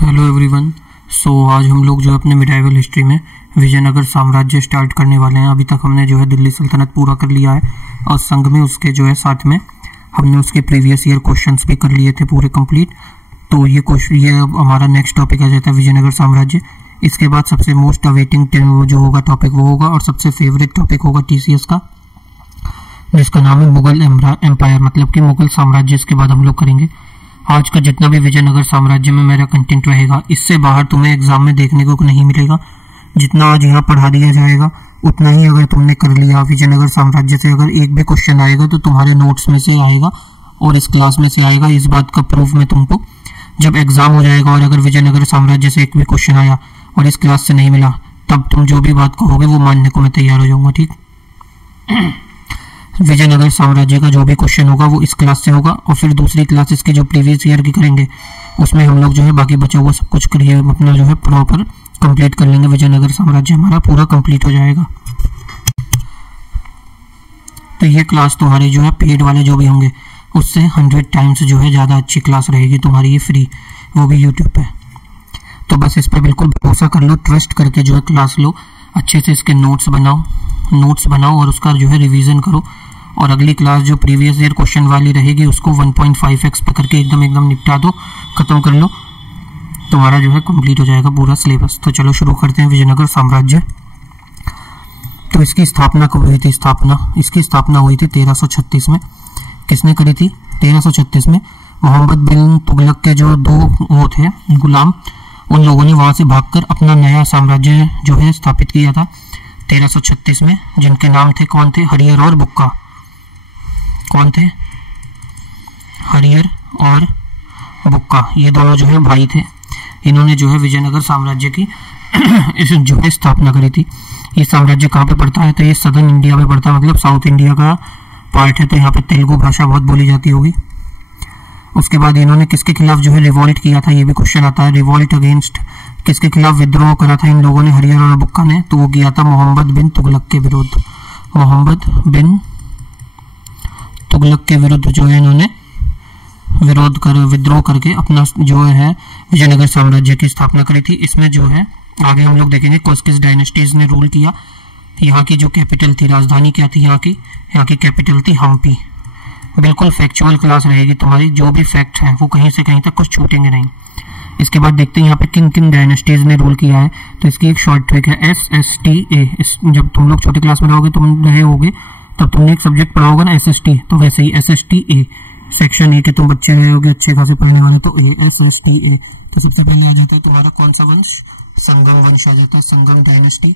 Hello everyone. आज हम लोग जो है अपने मिडाइवल हिस्ट्री में विजयनगर साम्राज्य स्टार्ट करने वाले हैं। अभी तक हमने जो है दिल्ली सल्तनत पूरा कर लिया है और संग में उसके जो है साथ में हमने उसके प्रीवियस ईयर क्वेश्चंस भी कर लिए थे पूरे कंप्लीट। तो ये हमारा नेक्स्ट टॉपिक आ जाता है विजयनगर साम्राज्य। इसके बाद सबसे मोस्ट अवेटिंग जो होगा टॉपिक वो होगा और सबसे फेवरेट टॉपिक होगा TCS का, जिसका नाम है मुगल एम्पायर, मतलब कि मुगल साम्राज्य। इसके बाद हम लोग करेंगे आज का जितना भी विजयनगर साम्राज्य में मेरा कंटेंट रहेगा, इससे बाहर तुम्हें एग्जाम में देखने को नहीं मिलेगा। जितना आज यहाँ पढ़ा दिया जाएगा उतना ही अगर तुमने कर लिया विजयनगर साम्राज्य से, अगर एक भी क्वेश्चन आएगा तो तुम्हारे नोट्स में से आएगा और इस क्लास में से आएगा। इस बात का प्रूफ मैं तुमको जब एग्जाम हो जाएगा और अगर विजयनगर साम्राज्य से एक भी क्वेश्चन आया और इस क्लास से नहीं मिला, तब तुम जो भी बात कहोगे वो मानने को मैं तैयार हो जाऊंगा। ठीक, विजयनगर साम्राज्य का जो भी क्वेश्चन होगा वो इस क्लास से होगा और फिर दूसरी क्लास इसकी जो प्रीवियस ईयर की करेंगे उसमें हम लोग जो है बाकी बचा हुआ सब कुछ करिए अपना जो है प्रॉपर कंप्लीट कर लेंगे। विजयनगर साम्राज्य हमारा पूरा कंप्लीट हो जाएगा। तो ये क्लास तुम्हारे जो है पेड वाले जो भी होंगे उससे 100 टाइम्स जो है ज़्यादा अच्छी क्लास रहेगी तुम्हारी, ये फ्री, वो भी यूट्यूब पे। तो बस इस पर बिल्कुल भरोसा कर लो, ट्रस्ट करके जो है क्लास लो, अच्छे से इसके नोट्स बनाओ और उसका जो है रिवीजन करो। और अगली क्लास जो प्रीवियस ईयर क्वेश्चन वाली रहेगी उसको 1.5x पे करके एकदम निपटा दो, खत्म कर लो, तुम्हारा जो है कंप्लीट हो जाएगा पूरा सिलेबस। तो चलो शुरू करते हैं विजयनगर साम्राज्य। तो इसकी स्थापना कब हुई थी? इसकी स्थापना हुई थी 1336 में। किसने करी थी? 1336 में मोहम्मद बिन तुगलक के जो दो वो थे गुलाम, उन लोगों ने वहां से भागकर अपना नया साम्राज्य जो है स्थापित किया था 1336 में, जिनके नाम थे कौन थे? हरियर और बुक्का। कौन थे? हरियर और बुक्का, ये दोनों जो है भाई थे। इन्होंने जो है विजयनगर साम्राज्य की इस जो है स्थापना करी थी। ये साम्राज्य कहाँ पे पड़ता है? तो ये सदर्न इंडिया में पड़ता है, मतलब साउथ इंडिया का पार्ट है। तो यहाँ पे तेलुगु भाषा बहुत बोली जाती होगी। उसके बाद इन्होंने किसके खिलाफ जो है रिवॉल्ट किया था? ये भी क्वेश्चन आता है। रिवॉल्ट अगेंस्ट किसके खिलाफ विद्रोह करा था इन लोगों ने, हरियर और बुक्का ने? तो वो किया था मोहम्मद बिन तुगलक के विरुद्ध। मोहम्मद बिन तुगलक के विरुद्ध जो है इन्होंने विद्रोह करके अपना जो है विजयनगर साम्राज्य की स्थापना करी थी। इसमें जो है आगे हम लोग देखेंगे किस डायनेस्टीज ने रूल किया। यहाँ की जो कैपिटल थी, राजधानी क्या थी यहाँ की कैपिटल थी हम्पी। बिल्कुल फैक्चुअल क्लास रहेगी तुम्हारी, जो भी फैक्ट है वो कहीं से कहीं तक कुछ छूटेंगे नहीं। इसके बाद देखते हैं यहाँ पे किन डायनेस्टीज ने रूल किया है। तो इसकी एक शॉर्ट ट्रिक है SSTA। जब तुम लोग छोटी क्लास में रहोगे, तुम रहे होगे, तब तुमने एक सब्जेक्ट पढ़ा होगा ना SST, तो वैसे ही SSTA सेक्शन ए के तुम बच्चे रहे होगे अच्छे खासे पढ़ने वाले, तो SSTA। तो सबसे पहले आ जाता है तुम्हारा कौन सा वंश? संगम वंश आ जाता है, संगम डायनेस्टी।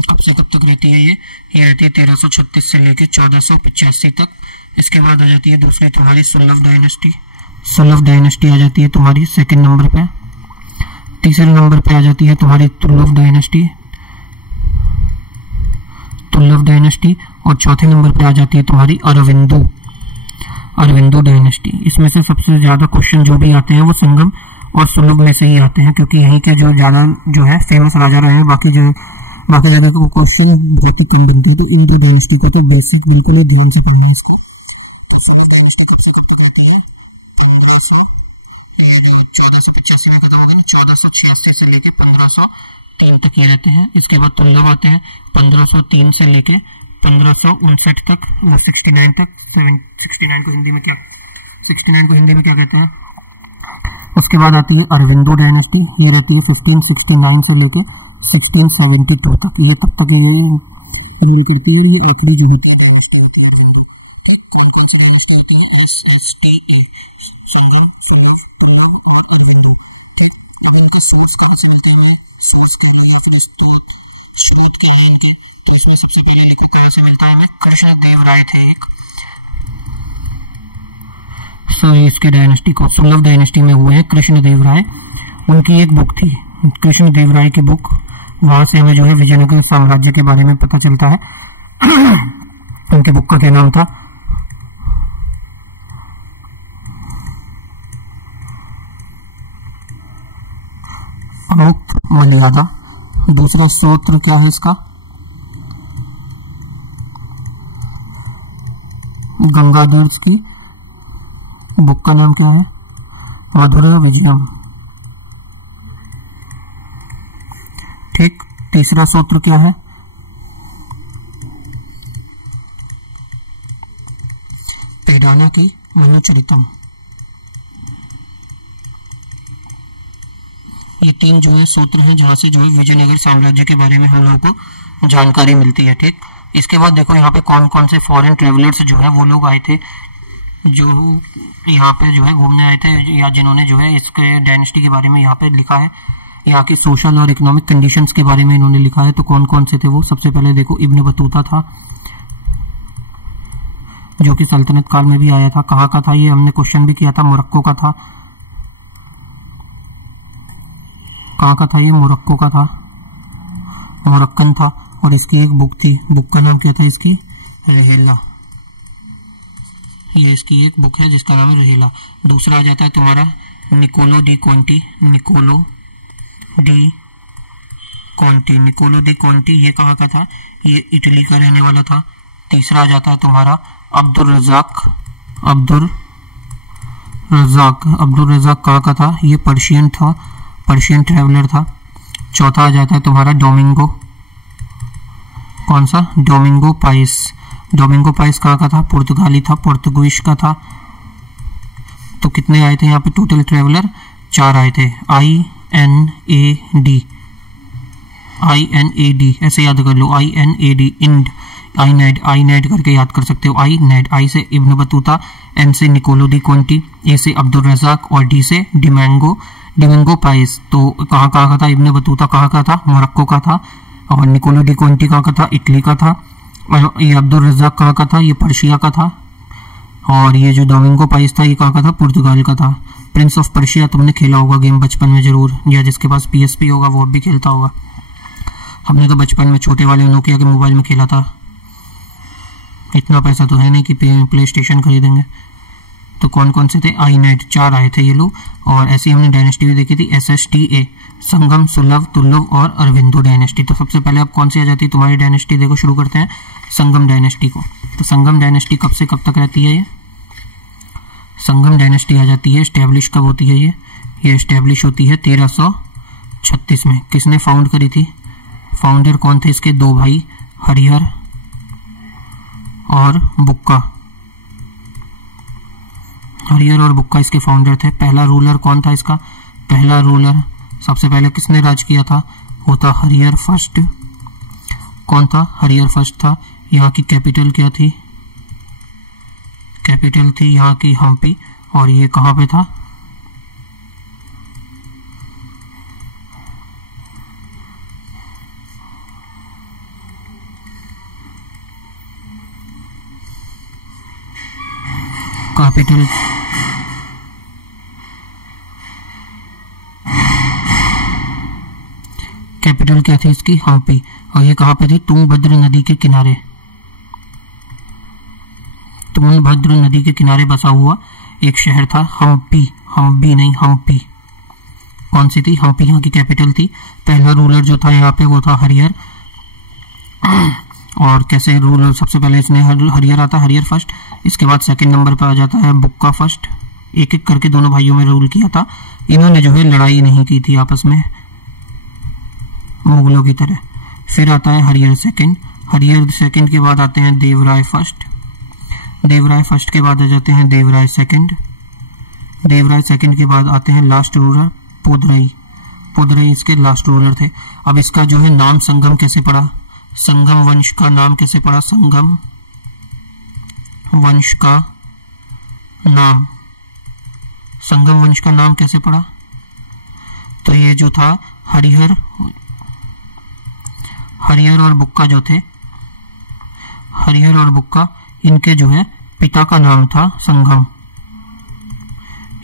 कब से कब तक रहती है ये रहती है 1336 से लेकर 1485 तक। इसके बाद आ जाती है दूसरी तुम्हारी सुल्लभ डायनेस्टी आ जाती है तुम्हारी सेकंड नंबर पे। तीसरे नंबर पे आ जाती है तुम्हारी तुगलक डायनेस्टी और चौथे नंबर पे आ जाती है तुम्हारी अरविंदो डायनेस्टी। इसमें से सबसे ज्यादा क्वेश्चन जो भी आते हैं वो संगम और सुलभ में से ही आते हैं, क्योंकि यहीं के जो ज्यादा जो है फेमस राजा रहे हैं। बाकी जगह को क्वेश्चन बहुत ही कम बनते हैं। तो इन दो डायनेस्टी को तो बेसिक बिल्कुल ही ध्यान से पढ़ना है। 1485 में खत्म हो गई, 1486 से लेके 1503 तक ये रहते हैं। इसके बाद तुगलक आते हैं 1503 से लेके 1559 तक, 69 तक। 69 को हिंदी में क्या कहते हैं? उसके बाद आती है अरविंदो डायनेस्टी। ये रहती है 1569 से लेके 1672 तक। ये तब तक ये रूल करती है। ये आखिरी जो होती है डायनेस्टी होती है। कौन सी डायनेस्टी होती है? SSTA, संगम, सुलभ, तुगलक और अरविंदो। ठीक, अगर इनके सोर्स कहाँ से मिलते हैं, सोर्स के लिए या फिर स्रोत क्या है इनके, तो इसमें सबसे पहले लिखित तरह से मिलता है हमें कृष्ण देव राय थे एक। इसके डायनेस्टी को सुलभ डायनेस्टी में हुए हैं कृष्ण देव राय। उनकी एक बुक थी, कृष्ण देव राय की बुक, वहां से हमें जो है विजयनगर साम्राज्य के बारे में पता चलता है। उनके बुक का क्या नाम था? अमुक मर्यादा। दूसरा स्रोत क्या है इसका? गंगाधर की बुक का नाम क्या है? मधुरा विजयम। ठीक, तीसरा सूत्र क्या है? पेडाना की मनुचरितम। ये 3 जो है सूत्र हैं जहां से जो है विजयनगर साम्राज्य के बारे में हम लोगों को जानकारी मिलती है। ठीक, इसके बाद देखो यहाँ पे कौन कौन से फॉरेन ट्रेवलर्स जो है वो लोग आए थे जो यहाँ पे जो है घूमने आए थे, या जिन्होंने जो है इसके डायनेस्टी के बारे में यहाँ पे लिखा है, यहाँ की सोशल और इकोनॉमिक कंडीशंस के बारे में इन्होंने लिखा है। तो कौन कौन से थे वो? सबसे पहले देखो इब्न बतूता था, जो कि सल्तनत काल में भी आया था। कहाँ का था ये? हमने क्वेश्चन भी किया था, मोरक्को का था। कहाँ का था ये? मोरक्को का था, मोरक्कन था। और इसकी एक बुक थी, बुक का नाम क्या था इसकी? रहेला। ये इसकी एक बुक है जिसका नाम है रहेला। दूसरा आ जाता है तुम्हारा Niccolo de Conti. Niccolo de Conti, Niccolo de Conti, ये कहाँ का था? ये इटली का रहने वाला था। तीसरा आ जाता है तुम्हारा अब्दुल रजाक। अब्दुल रजाक कहाँ का था? ये पर्शियन था, पर्शियन ट्रेवलर था। चौथा आ जाता है तुम्हारा डोमिंगो। कौन सा? Domingo price. डोमिंगो पाइस कहाँ का था? पुर्तगाली था, पोर्तुगीज का था। तो कितने आए थे यहाँ पे टोटल ट्रेवलर? 4 आए थे। INAD ऐसे याद कर लो, INAD, इंड, आईनेड करके याद कर सकते हो। आई से इब्न बतूता, एन से निकोलो डी कॉन्टी, ए से अब्दुल रजाक और डी से डिमेंगो पाइस। तो कहाँ का था? इब्न बतूता कहाँ का था? मोरक्को का था। और निकोलो डी कॉन्टी कहाँ का था? इटली का था। और ये अब्दुल रजाक कहाँ का था? ये पर्शिया का था। और ये जो डोमिंगो पाइस था ये कहाँ का था? पुर्तगाल का था। प्रिंस ऑफ पर्शिया तुमने खेला होगा गेम बचपन में जरूर, या जिसके पास PSP होगा वो भी खेलता होगा। हमने तो बचपन में छोटे वाले नोकिया के मोबाइल में खेला था। इतना पैसा तो है नहीं कि प्ले स्टेशन खरीदेंगे। तो कौन कौन से थे? आईनेड, 4 आए थे ये लोग। और ऐसी हमने डायनेस्टी भी देखी थी, SSTA, संगम, सुलभ, तुल्लभ और अरविंदो डायनेस्टी। तो सबसे पहले अब कौन सी आ जाती है तुम्हारी डायनेस्टी? देखो शुरू करते हैं संगम डायनेस्टी को। तो संगम डायनेस्टी कब से कब तक रहती है? ये संगम डायनेस्टी आ जाती है, स्टैब्लिश कब होती है? ये स्टैब्लिश होती है 1336 में। किसने फाउंड करी थी? फाउंडर कौन थे इसके? 2 भाई, हरिहर और बुक्का। हरिहर और बुक्का इसके फाउंडर थे। पहला रूलर कौन था इसका? पहला रूलर सबसे पहले किसने राज किया था? वो था हरिहर फर्स्ट। कौन था? हरिहर फर्स्ट था। यहाँ की कैपिटल क्या थी? कैपिटल थी यहाँ की हम्पी। और ये कहाँ पे था? कैपिटल कैपिटल क्या थी इसकी? हम्पी। और ये कहाँ पे थी? तुंगभद्र नदी के किनारे। तुंगभद्र नदी के किनारे बसा हुआ एक शहर था हम्पी। हम्पी नहीं, हम्पी। कौन सी थी? हम्पी यहाँ की कैपिटल थी। पहला रूलर जो था यहाँ पे वो था हरिहर। और कैसे रूलर? सबसे पहले इसने हरिहर आता, हरिहर फर्स्ट। इसके बाद सेकंड नंबर पर आ जाता है बुक्का फर्स्ट। एक एक करके दोनों भाइयों में रूल किया था। इन्होंने जो है लड़ाई नहीं की थी आपस में मुगलों की तरह। फिर आता है हरिहर सेकंड। हरिहर सेकंड के बाद आते हैं देवराय फर्स्ट। देवराय फर्स्ट के बाद आ जाते हैं देवराय सेकंड। देवराय सेकंड के बाद आते हैं लास्ट रूलर पोदरई। पोदरई इसके लास्ट रूलर थे। अब इसका जो है नाम संगम कैसे पड़ा? संगम वंश का नाम कैसे पड़ा? संगम वंश का नाम, संगम वंश का नाम कैसे पड़ा? तो ये जो था हरिहर और बुक्का जो थे, हरिहर और बुक्का, इनके जो है पिता का नाम था संगम।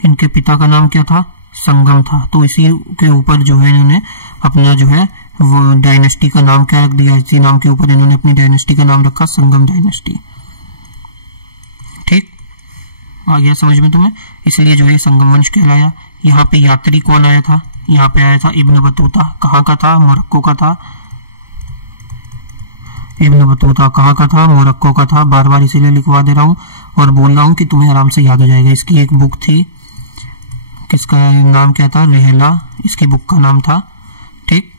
इनके पिता का नाम क्या था? संगम था। तो इसी के ऊपर जो है इन्होंने अपना जो है वो डायनेस्टी का नाम क्या रख दिया? इसी नाम के ऊपर इन्होंने अपनी डायनेस्टी का नाम रखा संगम डायनेस्टी। ठीक, आ गया समझ में तुम्हें? इसलिए जो है संगम वंश कहलाया। यहाँ पे यात्री कौन आया था? यहाँ पे आया था इब्न बतूता। कहाँ का था? मोरक्को का था। इब्न बतूता कहाँ का था? मोरक्को का था। बार बार इसीलिए लिखवा दे रहा हूँ और बोल रहा हूँ कि तुम्हें आराम से याद हो जाएगा। इसकी एक बुक थी, किसका नाम क्या था? रहेला, इसकी बुक का नाम था। ठीक,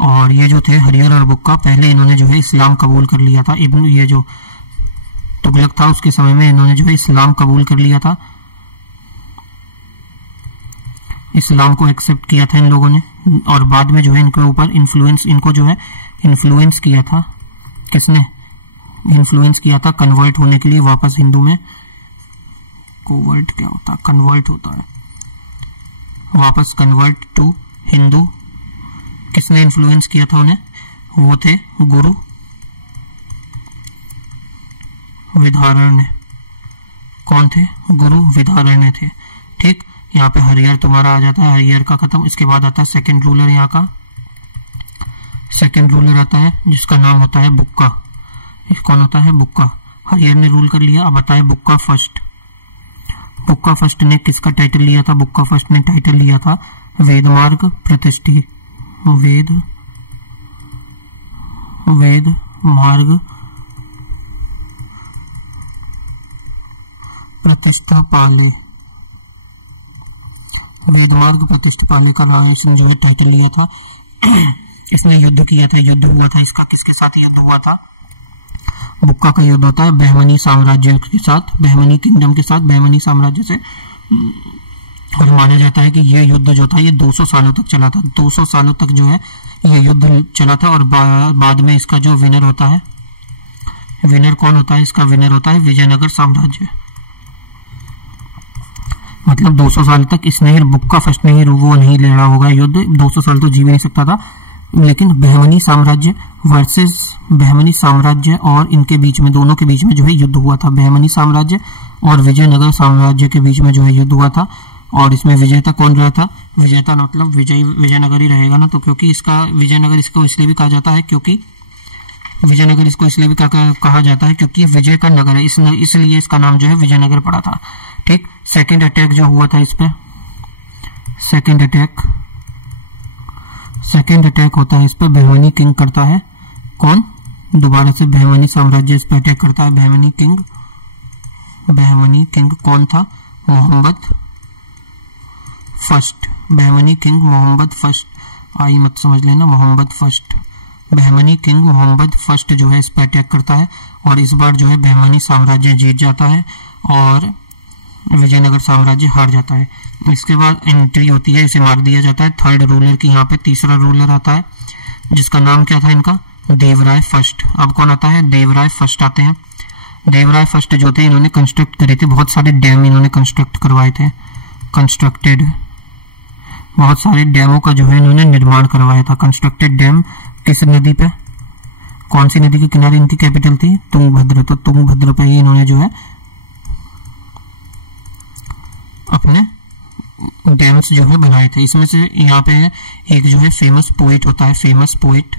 और ये जो थे हरियर और बुक्का, पहले इन्होंने जो है इस्लाम कबूल कर लिया था। इब्न ये जो तुगलक था उसके समय में इन्होंने जो है इस्लाम कबूल कर लिया था, इस्लाम को एक्सेप्ट किया था इन लोगों ने। और बाद में जो है इनके ऊपर इनको जो है इन्फ्लुएंस किया था। किसने इन्फ्लुएंस किया था? कन्वर्ट होने के लिए वापस हिंदू में। कोवर्ट क्या होता है? कन्वर्ट होता है, वापस कन्वर्ट टू हिंदू। किसने इन्फ्लुएंस किया था उन्हें? वो थे गुरु विधारण्य। कौन थे? गुरु विधारण्य थे। ठीक, यहाँ पे हरियर तुम्हारा आ जाता है, हरियर का खत्म। इसके बाद आता है सेकंड रूलर। यहाँ का सेकंड रूलर आता है जिसका नाम होता है बुक्का। कौन होता है? बुक्का। हरियर ने रूल कर लिया। अब आता है बुक्का फर्स्ट। बुक्का फर्स्ट ने किसका टाइटल लिया था? बुक्का फर्स्ट ने टाइटल लिया था वेदमार्ग प्रतिष्ठी, वेद मार्ग प्रतिष्ठा पाले। वेदमार्ग प्रतिष्ठा पाले का नाम जो है टाइटल लिया था। इसने युद्ध किया था, युद्ध हुआ था इसका। किसके साथ युद्ध हुआ था? बुक्का का युद्ध होता है बहमनी साम्राज्य के साथ, बहमनी किंगडम के साथ, बहमनी साम्राज्य से। और माना जाता है कि यह युद्ध जो था ये 200 सालों तक चला था। 200 सालों तक जो है यह युद्ध चला था। और बाद में इसका जो विनर होता है, विनर कौन होता है? इसका विनर होता है विजयनगर साम्राज्य। मतलब 200 साल तक इसने, बुक्का फर्स्ट ने ही वो नहीं लड़ा होगा युद्ध, 200 साल तो जी भी नहीं सकता था। लेकिन बहमनी साम्राज्य वर्सेस बहमनी साम्राज्य और इनके बीच में, दोनों के बीच में जो है युद्ध हुआ था। बहमनी साम्राज्य और विजयनगर साम्राज्य के बीच में जो है युद्ध हुआ था। और इसमें विजेता कौन रहा था? विजेता मतलब विजयनगर ही रहेगा ना। तो क्योंकि इसका विजयनगर इसको इसलिए भी कहा जाता है क्योंकि विजयनगर इसको इसलिए भी कहा जाता है क्योंकि विजय का नगर है, इसलिए इसका नाम जो है विजयनगर पड़ा था। ठीक, सेकंड अटैक जो हुआ था इस पे, सेकंड अटैक होता है इस पे, बहमनी किंग करता है। कौन? दोबारा से बहमनी साम्राज्य इस पे अटैक करता है। बहमनी किंग कौन था? Mohammed first. Bahmani king Mohammed first, I मत समझ लेना, Mohammed first. Bahmani king Mohammed first जो है इस पे अटैक करता है। और इस बार जो है बहमनी साम्राज्य जीत जाता है और विजयनगर साम्राज्य हार जाता है। इसके बाद एंट्री होती है, इसे मार दिया जाता है थर्ड रूलर की। यहाँ पे तीसरा रूलर आता है जिसका नाम क्या था इनका? देवराय फर्स्ट। अब कौन आता है? देवराय फर्स्ट आते हैं। देवराय फर्स्ट जो थे इन्होंने कंस्ट्रक्ट करे थे, बहुत सारे डैम इन्होंने कंस्ट्रक्ट करवाए थे। कंस्ट्रक्टेड, बहुत सारे डैमों का जो है इन्होंने निर्माण करवाया था। कंस्ट्रक्टेड डैम किस नदी पे? कौन सी नदी के किनारे इनकी कैपिटल थी? तुंगभद्र। तो तुंगभद्र पे ही इन्होंने जो है अपने डैम्स जो है बनाए थे। इसमें से यहाँ पे है एक जो है फेमस पोइट होता है, फेमस पोइट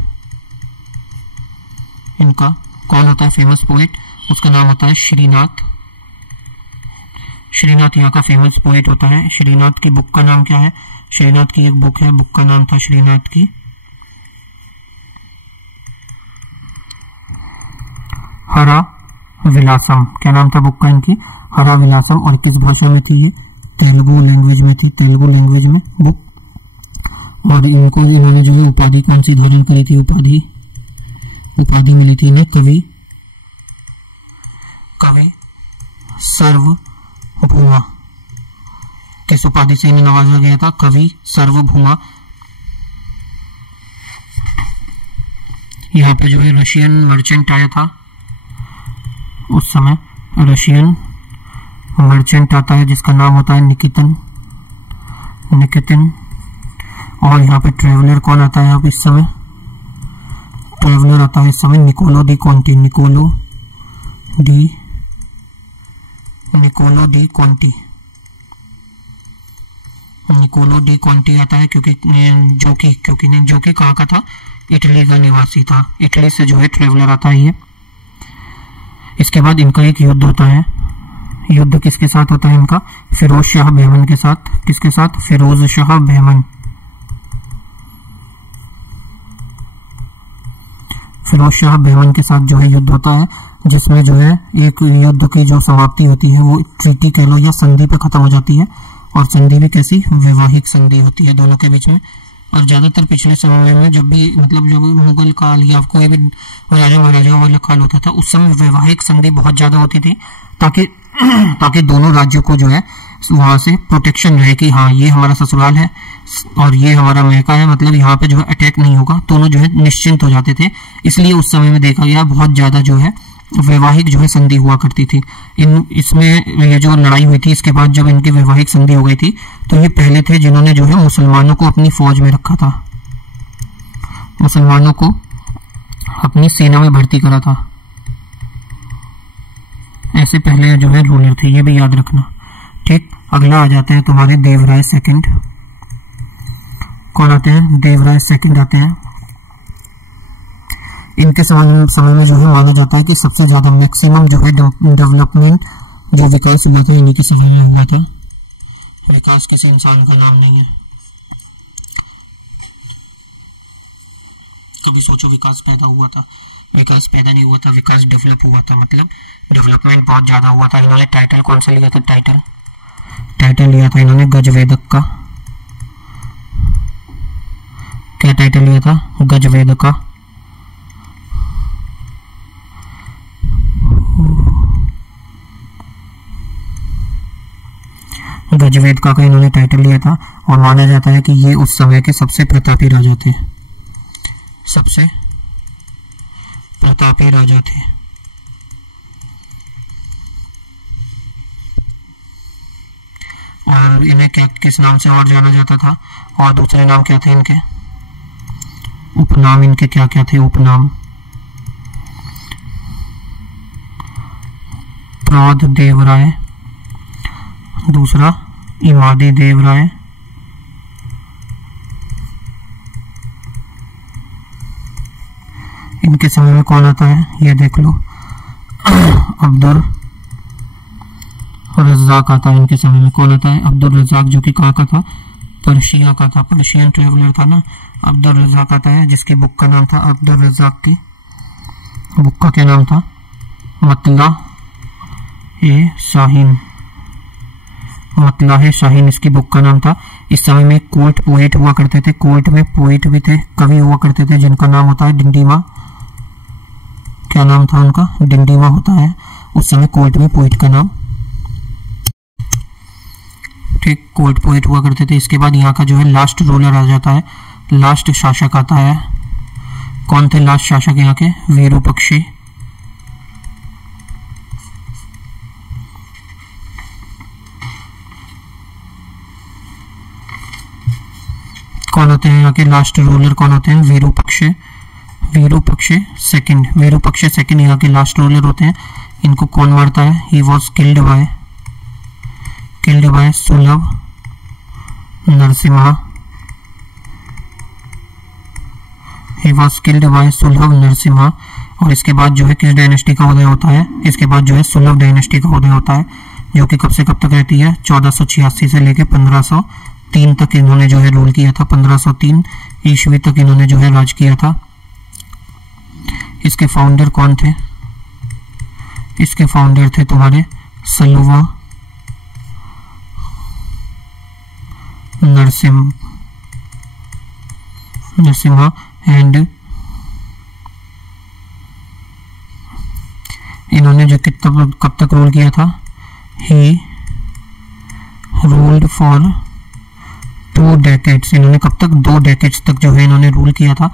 इनका कौन होता है? फेमस पोइट, उसका नाम होता है श्रीनाथ। श्रीनाथ यहाँ का फेमस पोइट होता है। श्रीनाथ की बुक का नाम क्या है? श्रीनाथ की एक बुक है, बुक का नाम था श्रीनाथ की हरा विलासम। क्या नाम था बुक का इनकी? हरा विलासम। और किस भाषा में थी ये? तेलुगु लैंग्वेज में थी, तेलुगु लैंग्वेज में बुक। और इनको इन्होंने जो है उपाधि कौन सी धारण करी थी? उपाधि मिली थी इन्हें कवि सार्वभौमा। किस उपाधि से इन्हें नवाजा गया था? कवि सार्वभौमा। यहाँ पे जो है रशियन मर्चेंट आया था उस समय, रशियन मर्चेंट आता है जिसका नाम होता है निकितिन। और यहाँ पे ट्रेवलर कौन आता है? अब इस समय ट्रेवलर आता है इस समय Niccolo de Conti. Niccolo de कॉन्टी आता है क्योंकि जोकि कहाँ का था? इटली का निवासी था। इटली से जो है ट्रेवलर आता है ये। इसके बाद इनका एक युद्ध होता है। युद्ध किसके साथ होता है इनका? फिरोज शाह बहमन के साथ। किसके साथ? फिरोज शाह बहमन। फिरोज शाह बहमन के साथ जो है युद्ध होता है, जिसमें जो है एक युद्ध की जो समाप्ति होती है वो ट्रीटी कह लो या संधि पे खत्म हो जाती है। और संधि भी कैसी? वैवाहिक संधि होती है दोनों के बीच में। और ज़्यादातर पिछले समय में जब भी मतलब जब मुगल काल या कोई भी राजा महाराजाओं वाला काल होता था उस समय वैवाहिक संधि बहुत ज़्यादा होती थी, ताकि दोनों राज्यों को जो है वहां से प्रोटेक्शन रहे कि हाँ ये हमारा ससुराल है और ये हमारा महका है, मतलब यहाँ पे जो है अटैक नहीं होगा, दोनों जो है निश्चिंत हो जाते थे। इसलिए उस समय में देखा गया बहुत ज़्यादा जो है वैवाहिक जो है संधि हुआ करती थी। इसमें ये जो लड़ाई हुई थी इसके बाद जब इनकी वैवाहिक संधि हो गई थी तो ये पहले थे जिन्होंने जो है मुसलमानों को अपनी फौज में रखा था, मुसलमानों को अपनी सेना में भर्ती करा था। ऐसे पहले जो है रूलर थे, ये भी याद रखना। ठीक, अगला आ जाते हैं तुम्हारे देवराय सेकंड। कौन आते हैं? देवराय सेकंड आते हैं। इनके समय में जो है माना जाता है कि सबसे ज्यादा मैक्सिमम जो है डेवलपमेंट जो विकास हुआ था इन्हीं के समय में हुआ था। विकास किसी इंसान का नाम नहीं है। कभी सोचो विकास पैदा हुआ था, विकास पैदा नहीं हुआ था, विकास डेवलप हुआ था, मतलब डेवलपमेंट बहुत ज्यादा हुआ था। इन्होंने टाइटल कौन सा लिया था? टाइटल लिया था इन्होंने गजवेदक का। क्या टाइटल लिया था? गजवेद का। गजवेद का इन्होंने टाइटल लिया था और माना जाता है कि ये उस समय के सबसे प्रतापी राजा थे, सबसे प्रतापी राजा थे। और इन्हें क्या किस नाम से और जाना जाता था? और दूसरे नाम क्या थे इनके? उपनाम इनके क्या क्या थे? उपनाम प्रौध देवराय, दूसरा इमादी देवराय, इनके समय में कौन आता है? ये देख लो, अब्दुल रज़ाक आता है। इनके समय में कौन आता है? अब्दुल रज़ाक, जो कि कहाँ का था? पर्शिया का था, पर्शियन ट्रेवलर था ना। अब्दुल रज़ाक आता है जिसकी बुक का नाम था, अब्दुल रज़ाक की बुक का क्या नाम था? मतला ए शाहीन, मतला है शाहीन इसकी बुक का नाम था। इस समय में कोर्ट पोएट हुआ करते थे, कोर्ट में पोएट भी थे, कवि हुआ करते थे जिनका नाम होता है डिंडीमा। क्या नाम था उनका? डिंडीमा होता है उस समय कोर्ट में पोएट का नाम। ठीक, कोर्ट पोएट हुआ करते थे। इसके बाद यहाँ का जो है लास्ट रूलर आ जाता है, लास्ट शासक आता है। कौन थे लास्ट शासक यहाँ के? विरूपाक्षी। कौन होते हैं यहाँ के लास्ट रूलर? कौन होते हैं? विरूपाक्षी, विरूपाक्षी सेकंड, विरूपाक्षी सेकंड यहाँ के लास्ट रूलर होते हैं। इनको कौन मारता है? ही वॉज किल्ड बाय सुलभ Narasimha. He was killed by सुलभ नरसिम्हा। और इसके बाद जो है किस डायनेस्टी का उदय होता है? इसके बाद जो है सुलभ डायनेस्टी का उदय होता है, जो कि कब से कब तक रहती है? 1486 से लेकर 1503 तक इन्होंने जो है रूल किया था। 1503 ईस्वी तक इन्होंने जो है राज किया था। इसके फाउंडर कौन थे? इसके फाउंडर थे तुम्हारे सलुवा नरसिम्हा एंड इन्होंने जो कब तक रूल किया था? He ruled for 2 decades. इन्होंने कब तक? 2 डेकेड्स तक जो है इन्होंने रूल किया था।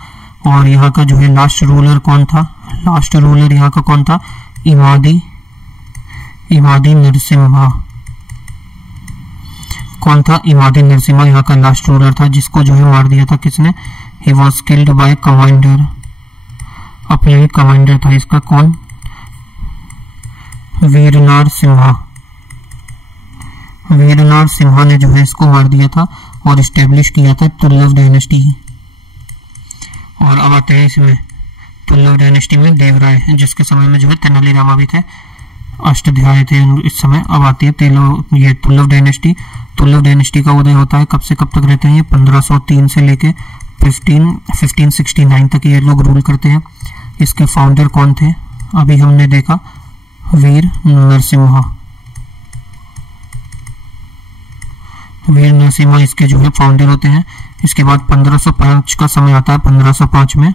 और यहाँ का जो है लास्ट रूलर कौन था? लास्ट रूलर यहाँ का कौन था? इमादी नरसिम्हा। कौन था? इमादी नरसिम्हा यहाँ का लास्ट रूलर था, जिसको जो है मार दिया था किसने? He was killed by commander, अपने ही कमांडर था इसका। कौन? वीरनार सिम्हा। वीरनार सिम्हा ने जो है इसको मार दिया था और स्टेब्लिश किया था तुल्लभ डायनेस्टी। और अब आते हैं इसमें तुल्लभ डायनेस्टी में देवराय, जिसके समय में जो है तेनालीरामा भी थे, अष्टाध्यायी थे इस समय। अब आती है ये तुल्लभ डायनेस्टी। तुल्लभ डायनेस्टी का उदय होता है कब से कब तक रहते हैं? ये 1503 से लेके 1569 तक ये लोग रूल करते हैं। इसके फाउंडर कौन थे? अभी हमने देखा वीर नरसिम्हा। वीर नरसिम्हा इसके जो है फाउंडर होते हैं। इसके बाद 1505 का समय आता है। 1505 में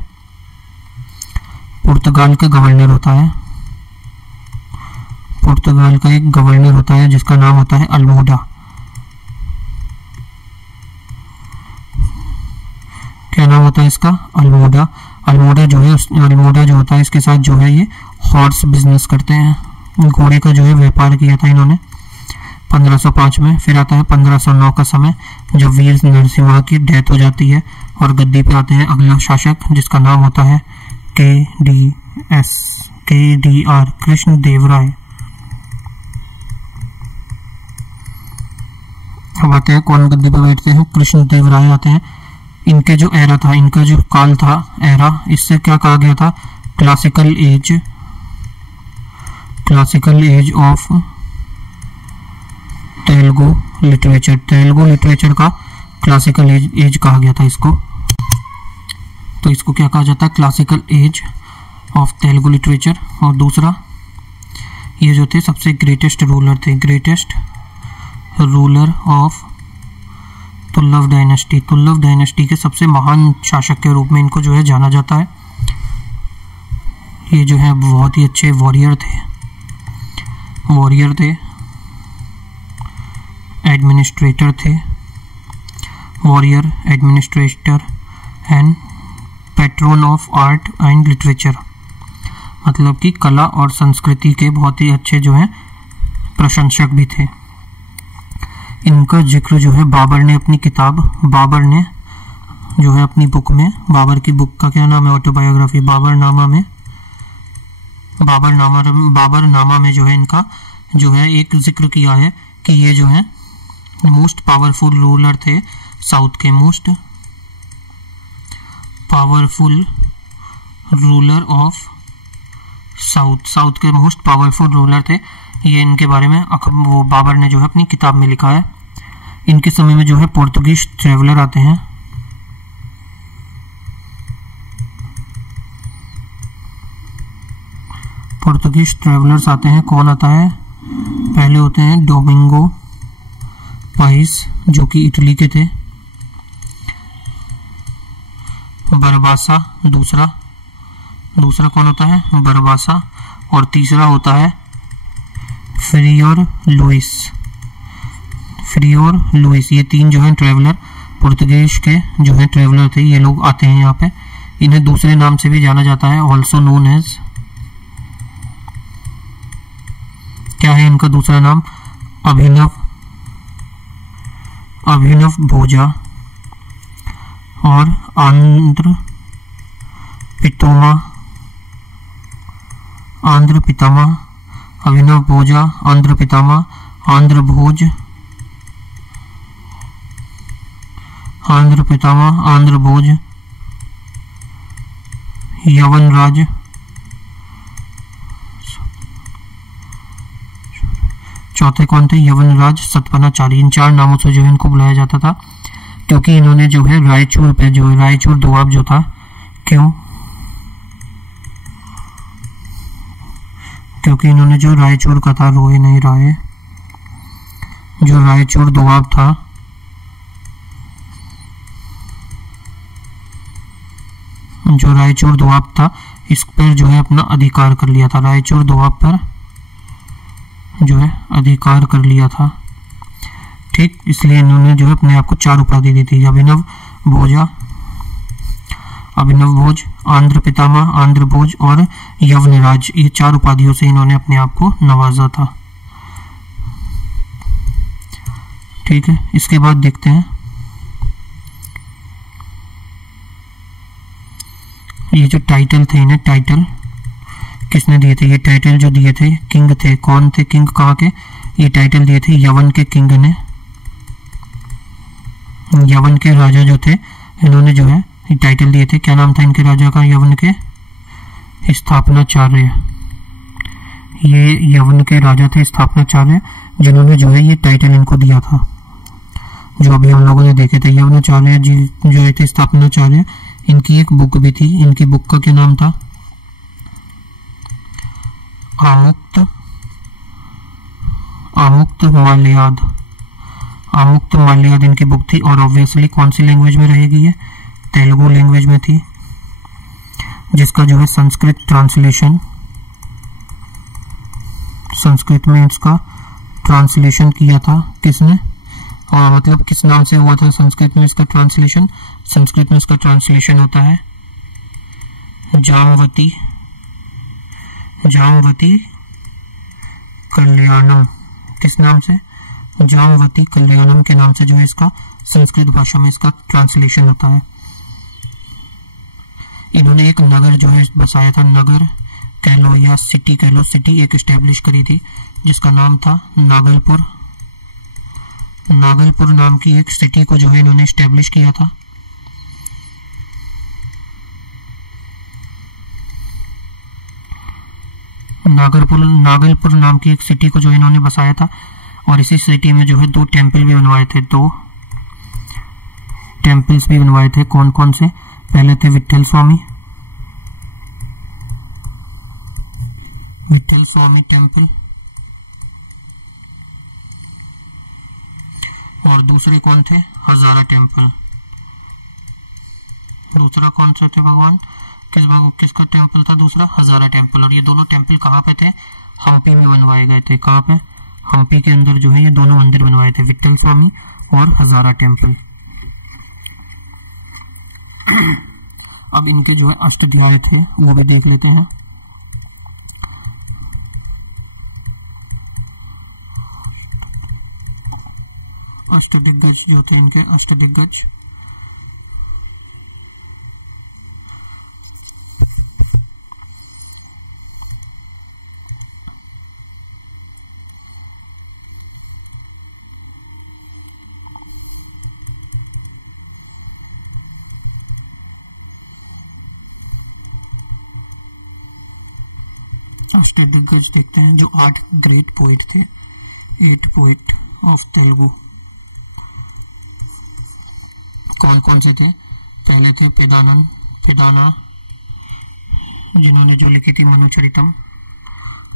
पुर्तगाल का गवर्नर होता है। पुर्तगाल का एक गवर्नर होता है जिसका नाम होता है अल्मोडा। क्या नाम होता है इसका? अल्मोडा। अल्मोडा जो है, अल्मोडा जो होता है इसके साथ जो है ये हॉर्स बिजनेस करते हैं, घोड़े का जो है व्यापार किया था इन्होंने 1505 में। फिर आता है 1509 का समय, जब वीर नरसिम्हा की डेथ हो जाती है और गद्दी पे आते हैं अगला शासक जिसका नाम होता है KDR कृष्ण देव राय। अब आते हैं कौन गद्दी पे बैठते हैं? कृष्ण देव राय आते हैं। इनके जो एरा था, इनका जो काल था एरा, इससे क्या कहा गया था? Classical age of Telugu literature. Telugu literature का क्लासिकल एज कहा गया था इसको। तो इसको क्या कहा जाता है? Classical age of Telugu literature. और दूसरा, ये जो थे सबसे ग्रेटेस्ट रूलर थे, greatest ruler of Tuluva dynasty. Tuluva dynasty के सबसे महान शासक के रूप में इनको जो है जाना जाता है। ये जो है बहुत ही अच्छे वॉरियर थे, एडमिनिस्ट्रेटर थे, warrior, administrator and patron of art and literature. मतलब कि कला और संस्कृति के बहुत ही अच्छे जो है प्रशंसक भी थे। इनका जिक्र जो है बाबर ने अपनी किताब, बाबर ने जो है अपनी बुक में, बाबर की बुक का क्या नाम है? ऑटोबायोग्राफी, बाबरनामा में जो है इनका जो है एक जिक्र किया है कि ये जो है मोस्ट पावरफुल रूलर थे साउथ के, most powerful ruler of south के मोस्ट पावरफुल रूलर थे ये। इनके बारे में वो बाबर ने जो है अपनी किताब में लिखा है। इनके समय में जो है पोर्तुगीज ट्रेवलर आते हैं। पोर्तुगीज ट्रेवलर्स आते हैं। कौन आता है? पहले होते हैं डोमिंगो पाइस जो कि इटली के थे, बरबासा दूसरा कौन होता है? बरबासा। और तीसरा होता है फ्रियोर लुइस। ये तीन जो है ट्रेवलर, पुर्तगाल के जो है ट्रेवलर थे, ये लोग आते हैं यहाँ पे। इन्हें दूसरे नाम से भी जाना जाता है, ऑल्सो नोन एज, क्या है इनका दूसरा नाम? अभिनव भोजा और आंध्र पितामह, अभिनव भोजा, आंध्र पितामह, आंध्र भोज, यवनराज, चौथे कौन थे? यवनराज सतपनाचारी। इन चार नामों से जो है इनको बुलाया जाता था क्योंकि इन्होंने जो है रायचूर पे जो है रायचूर दोआब जो था, क्योंकि इन्होंने जो रायचूर का था, रोए नहीं राय, जो रायचूर दोआब था, इस पर जो है अपना अधिकार कर लिया था। रायचूर दोआब पर जो है अधिकार कर लिया था। ठीक, इसलिए इन्होंने जो है अपने आप को चार उपाधि दी थी, अभिनव भोज, आंध्र पितामह, आंध्र भोज और यवनराज। ये चार उपाधियों से इन्होंने अपने आप को नवाजा था। ठीक है, इसके बाद देखते हैं ये जो टाइटल थे, इन्हें टाइटल किसने दिए थे? ये टाइटल जो दिए थे किंग थे। कौन थे किंग? कहाँ के? ये टाइटल दिए थे यवन के किंग ने, यवन के राजा जो थे, इन्होंने जो है ये टाइटल दिए थे। क्या नाम था इनके राजा का? यवन के स्थापनाचार्य। ये यवन के राजा थे स्थापनाचार्य, जिन्होंने जो है ये टाइटल इनको दिया था, जो अभी हम लोगों ने देखे थे। यवनाचार्य जी जो थे स्थापनाचार्य, इनकी एक बुक भी थी। इनकी बुक का क्या नाम था? आमुक्त आमुक्त माल्यार्जुन की बुक थी और ऑब्वियसली कौन सी लैंग्वेज में रहेगी ये, तेलुगु लैंग्वेज में थी, जिसका जो है संस्कृत ट्रांसलेशन, संस्कृत में इसका ट्रांसलेशन किया था किसने, और मतलब किस नाम से हुआ था संस्कृत में इसका ट्रांसलेशन। संस्कृत में इसका ट्रांसलेशन होता है जामवती, जामवती कल्याणम, किस नाम से, जामवती कल्याणम के नाम से जो है इसका संस्कृत भाषा में इसका ट्रांसलेशन होता है। इन्होंने एक नगर जो है बसाया था, नगर कह लो या सिटी कह लो, सिटी एक एस्टेब्लिश करी थी जिसका नाम था नागलपुर। नागलपुर नाम की एक सिटी को जो है इन्होंने एस्टेब्लिश किया था। नागलपुर नाम की एक सिटी को जो इन्होंने बसाया था और इसी सिटी में जो है 2 टेम्पल भी बनवाए थे, 2 टेम्पल्स भी बनवाए थे। कौन कौन से, पहले थे विट्ठल स्वामी टेम्पल, और दूसरे कौन थे, हजारा टेम्पल। दूसरा कौन से थे भगवान, किसका टेम्पल था दूसरा, हजारा टेम्पल। और ये दोनों टेम्पल कहाँ पे थे, हम्पी में बनवाए गए थे। कहाँ पे, हम्पी के अंदर जो है ये दोनों मंदिर बनवाए थे, विट्ठल स्वामी और हजारा टेम्पल। अब इनके जो है अष्टध्याय थे वो भी देख लेते हैं। अष्टदिग्गज जो थे इनके, अष्टदिग्गज अष्टदिग्गज देखते हैं, जो 8 ग्रेट पोइट थे, 8 पोइट ऑफ तेलुगु। कौन कौन से थे, पहले थे पेदाना, जिन्होंने जो लिखी थी मनुचरितम,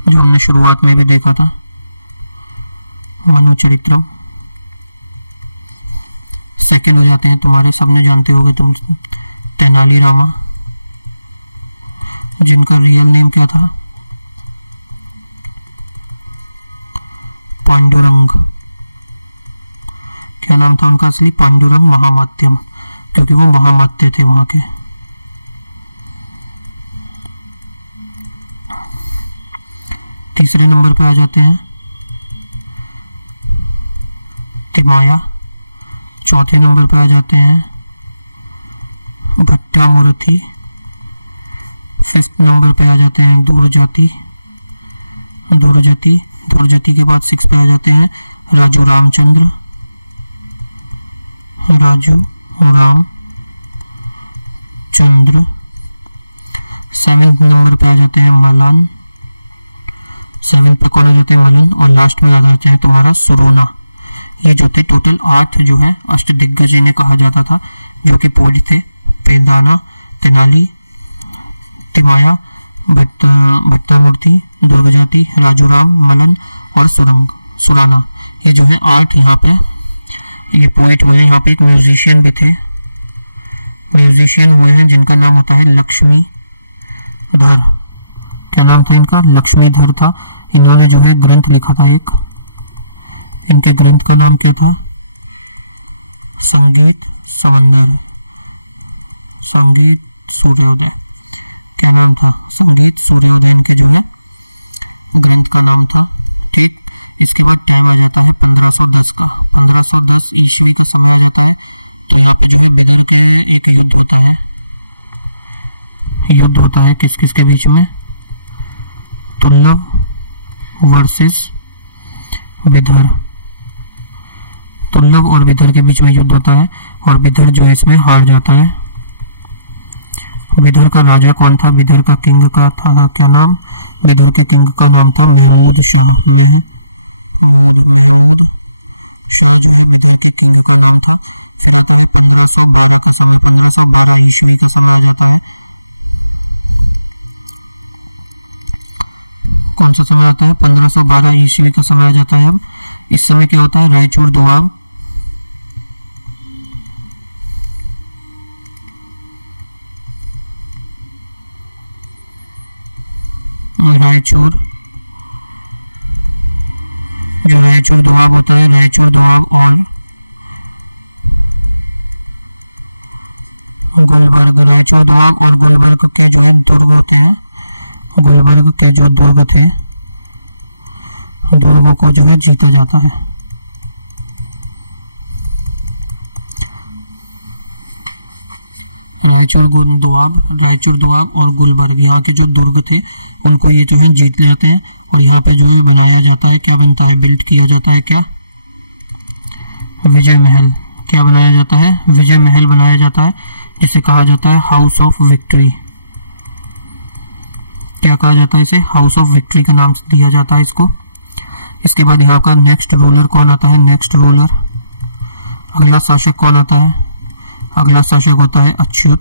जो हमने शुरुआत में भी देखा था, मनुचरित्रम। सेकंड हो जाते हैं तुम्हारे, सबने जानते होगे तुम, तेनालीरामा, जिनका रियल नेम क्या था, पांडुरंग। क्या नाम था उनका असली, पांडुरंग महामात्यम, क्योंकि वो महामात्य थे वहां के। तीसरे नंबर पे आ जाते हैं तिमाया। चौथे नंबर पे आ जाते हैं भट्टामुरथी। 5th नंबर पे आ जाते हैं दूरजाति। दूरजाति के बाद 6 पे आ जाते हैं राजू रामचंद्र, राजू रामचंद्र। 7th नंबर पे आ जाते हैं मलन, 7 पे कौन आ जाते हैं, मलन। और लास्ट में आ जाते हैं तुम्हारा सुरोना। ये जो थे टोटल 8 जो है अष्टदिग्गज इन्हें कहा जाता था, जो कि पोज थे पेदाना, तेनाली, तिमाया, भट्टामूर्ति, दुर्गजाति, राजूराम, मलन और सुराना। ये जो है 8 यहाँ पे ये पोइट हुए। यहाँ पे एक म्यूजिशियन भी थे, म्यूजिशियन हुए हैं जिनका नाम होता है लक्ष्मीधर। क्या नाम था इनका, लक्ष्मीधर था। इन्होंने जो है ग्रंथ लिखा था एक, इनके ग्रंथ का नाम क्या था, संगीत समंदर, संगीत सूर्योदय। क्या नाम था, संगीत सूर्योदय इनके जो है ग्रंथ का नाम था। ठीक, इसके बाद टाइम आ जाता है 1510 का। 1510 ईस्वी का समय आ जाता है। तो यहाँ पे जो है बदर के एक युद्ध होता है, युद्ध होता है किस किस के बीच में, तुल्लभ वर्सेस विदर। तुल्लभ और विदर के बीच में युद्ध होता है और विदर जो है इसमें हार जाता है। विदर का राजा कौन था, विदर का किंग का था क्या नाम, विदर के किंग का नाम था महमूद शाह। महमूद शाह जो है विदर के किंग का नाम था। फिर आता है 1512 का समय, 1512 ईस्वी का समय आ जाता है। कौन सा समय आता है, 1512 ईस्वी का समय आ जाता है। इस समय क्या होता है, रायचूर दोबार गुलबर्ग के जो दुर्ग थे, दुर्गों को जो है जीता जाता है। रायचूर दोआब और गुलबर्ग, यहाँ के जो दुर्ग थे उनको ये जो है जीत लेते हैं और यहाँ पे जो है बनाया जाता है, क्या बनता है, बिल्ड किया जाता है, क्या, विजय महल। क्या बनाया जाता है, विजय महल बनाया जाता है, जिसे कहा जाता है हाउस ऑफ विक्ट्री। क्या कहा जाता है इसे, हाउस ऑफ विक्ट्री का नाम दिया जाता है इसको। इसके बाद यहाँ का नेक्स्ट रूलर कौन आता है, नेक्स्ट रूलर, अगला शासक कौन आता है, अगला शासक होता है अच्युत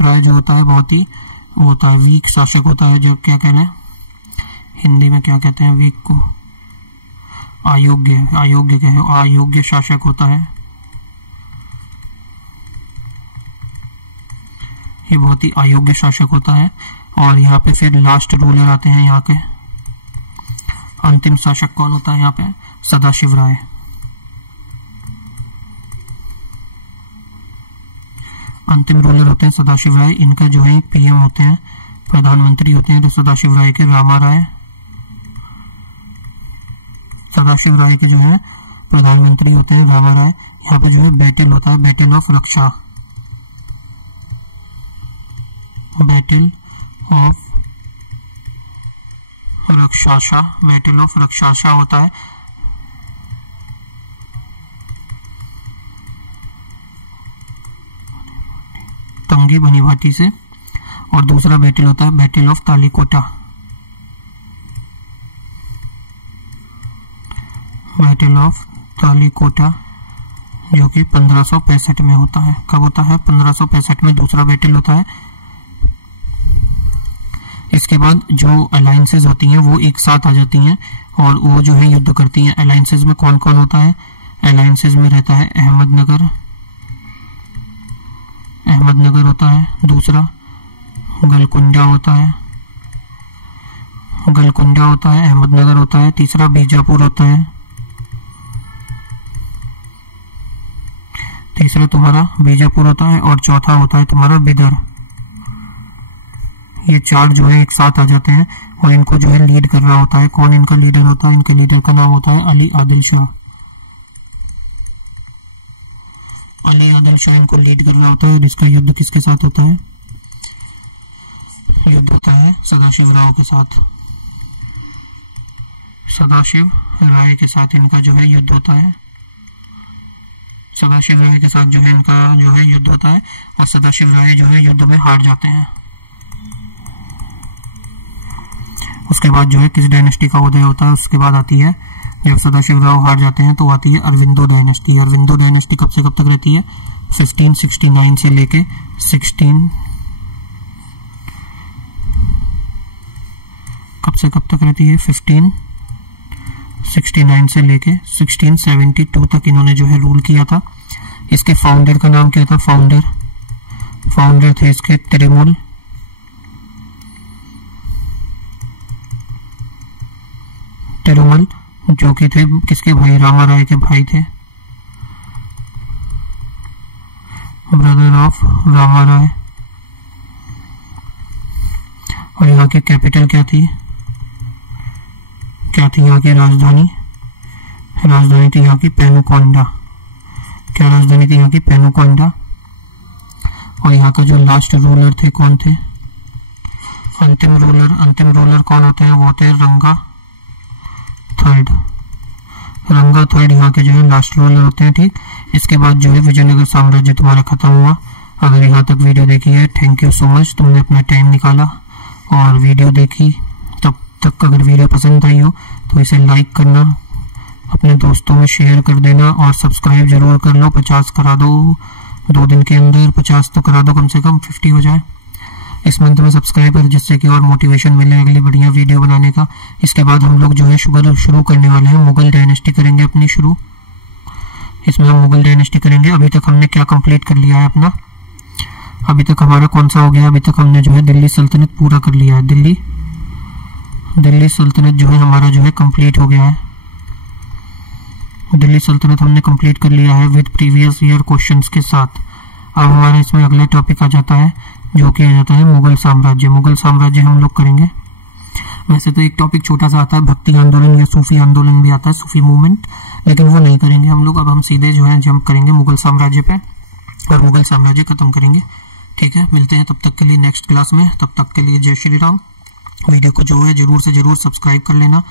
राय जो होता है बहुत ही होता है वीक शासक होता है, जो क्या कहना है हिंदी में क्या कहते हैं वीक को, अयोग्य शासक होता है। ये बहुत ही अयोग्य शासक होता है। और यहाँ पे फिर लास्ट रूलर आते हैं, यहाँ के अंतिम शासक कौन होता है, यहाँ पे सदाशिव राय। अंतिम रूलर होते हैं सदाशिव राय। इनका जो है पीएम होते हैं, प्रधानमंत्री होते हैं तो सदाशिव राय के रामा राय। सदाशिव राय के जो है प्रधानमंत्री होते हैं रामा राय। यहाँ पे जो है बैटल होता है, battle of Raksha, battle of Rakshasa होता है। तंगी बनीभाटी से। और दूसरा बैटल होता है battle of Talikota, battle of Talikota, जो कि 1565 में होता है। कब होता है, 1565 में दूसरा बैटल होता है। इसके बाद जो अलायंसेस होती हैं वो एक साथ आ जाती हैं और वो जो है युद्ध करती हैं। अलायंसेस में कौन कौन होता है, अलायंसेस में रहता है अहमदनगर होता है, दूसरा गलकुंडा होता है, अहमदनगर होता है, तीसरा बीजापुर होता है, तीसरा तुम्हारा बीजापुर होता है और चौथा होता है तुम्हारा बिदर। ये चार जो है एक साथ आ जाते हैं और इनको जो है लीड कर रहा होता है। कौन इनका लीडर होता है, इनके लीडर का नाम होता है अली आदिल शाह। अली आदिल शाह इनको लीड कर रहा होता है। और इसका युद्ध किसके साथ होता है, युद्ध होता है सदाशिव राव के साथ, सदाशिव राय के साथ इनका जो है युद्ध होता है। सदाशिव राय के साथ जो है इनका जो है युद्ध होता है और सदाशिव राय जो है युद्ध में हार जाते हैं। उसके बाद जो है किस डायनेस्टी का उदय होता है, उसके बाद आती है जब सदाशिव राव हार जाते हैं तो आती है अरविंदो डायनेस्टी। अरविंदो डायनेस्टी कब से कब तक रहती है, 1569 से लेके 16 कब से कब तक रहती है, 1569 से लेके 1672 तक इन्होंने जो है रूल किया था। इसके फाउंडर का नाम क्या था, फाउंडर थे इसके तिरुमल, जो कि थे किसके भाई, रामा राय के भाई थे, ब्रदर ऑफ रामा राय। और यहाँ की कैपिटल क्या थी यहाँ की राजधानी थी यहाँ की पेनुकोंडा। क्या राजधानी थी यहाँ की, पेनुकोंडा। और यहाँ का जो लास्ट रूलर थे कौन थे, अंतिम रूलर कौन होते हैं, वो होते हैं रंगा थर्ड यहाँ के जो है लास्ट रूलर होते हैं। ठीक, इसके बाद जो है विजयनगर साम्राज्य तुम्हारा खत्म हुआ। अगर यहाँ तक वीडियो देखी है, थैंक यू सो मच, तुमने अपना टाइम निकाला और वीडियो देखी। तब तक अगर वीडियो पसंद आई हो तो इसे लाइक करना, अपने दोस्तों में शेयर कर देना और सब्सक्राइब जरूर कर लो। 50 करा दो 2 दिन के अंदर, 50 तो करा दो, कम से कम 50 हो जाए इस मंथ में सब्सक्राइबर, जिससे कि और मोटिवेशन मिले अगली बढ़िया वीडियो बनाने का। इसके बाद हम लोग जो है शुरू करने वाले हैं, मुगल डायनेस्टी करेंगे अपनी शुरू। इसमें हम मुगल डायनेस्टी करेंगे। अभी तक हमने क्या कंप्लीट कर लिया है अपना, अभी तक हमारा कौन सा हो गया, अभी तक हमने जो है दिल्ली सल्तनत पूरा कर लिया है। दिल्ली सल्तनत जो है हमारा जो है कंप्लीट हो गया है। दिल्ली सल्तनत हमने कंप्लीट कर लिया है विद प्रीवियस ईयर क्वेश्चंस के साथ। अब हमारा इसमें अगला टॉपिक आ जाता है जो कि आ जाता है मुगल साम्राज्य। मुगल साम्राज्य हम लोग करेंगे। वैसे तो एक टॉपिक छोटा सा आता है भक्ति आंदोलन या सूफी आंदोलन भी आता है, सूफी मूवमेंट, लेकिन वो नहीं करेंगे हम लोग। अब हम सीधे जो है जंप करेंगे मुगल साम्राज्य पे और मुगल साम्राज्य खत्म करेंगे। ठीक है, मिलते हैं तब तक के लिए नेक्स्ट क्लास में। तब तक के लिए जय श्री राम। वीडियो को जो है जरूर से जरूर सब्सक्राइब कर लेना,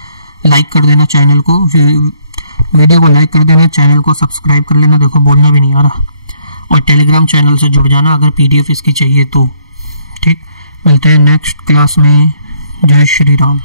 लाइक कर देना चैनल को, वीडियो को लाइक कर देना, चैनल को सब्सक्राइब कर लेना। देखो बोलना भी नहीं आ रहा। और टेलीग्राम चैनल से जुड़ जाना अगर पीडीएफ इसकी चाहिए तो। ठीक, मिलते हैं नेक्स्ट क्लास में। जय श्री राम।